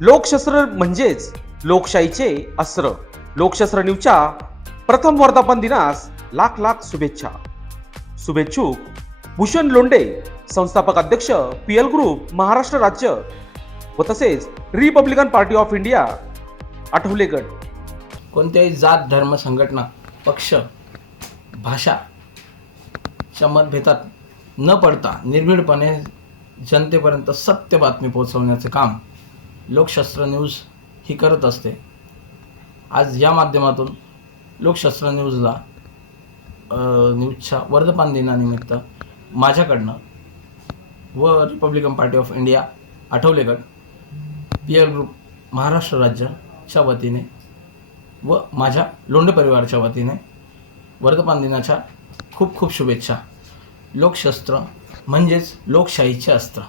लोकशस्त्र म्हणजेच लोकशाहीचे अस्त्र. लोकशस्त्र न्यूजच्या प्रथम वर्धापन दिनास लाख लाख शुभेच्छा. शुभेच्छुक भूषण लोंडे संस्थापक अध्यक्ष पी एल ग्रुप महाराष्ट्र राज्य व तसेच Republican Party of India Athawale गट कोणत्याही जात धर्म संघटना पक्ष भाषा च्या मतभेदात न पडता निर्भीडपणे जनतेपर्यंत सत्य बातमी पोहोचवण्याचे काम लोकशास्त्र न्यूज ही करत असते. आज या माध्यमातून लोकशास्त्र न्यूजला न्यूजच्या वर्धपान दिनानिमित्त माझ्याकडनं व रिपब्लिकन पार्टी ऑफ इंडिया आठवलेगड पी एल ग्रुप महाराष्ट्र राज्याच्या वतीने व माझ्या लोंढे परिवाराच्या वतीने वर्धपान दिनाच्या खूप खूप शुभेच्छा. लोकशस्त्र म्हणजेच लोकशाहीचे अस्त्र.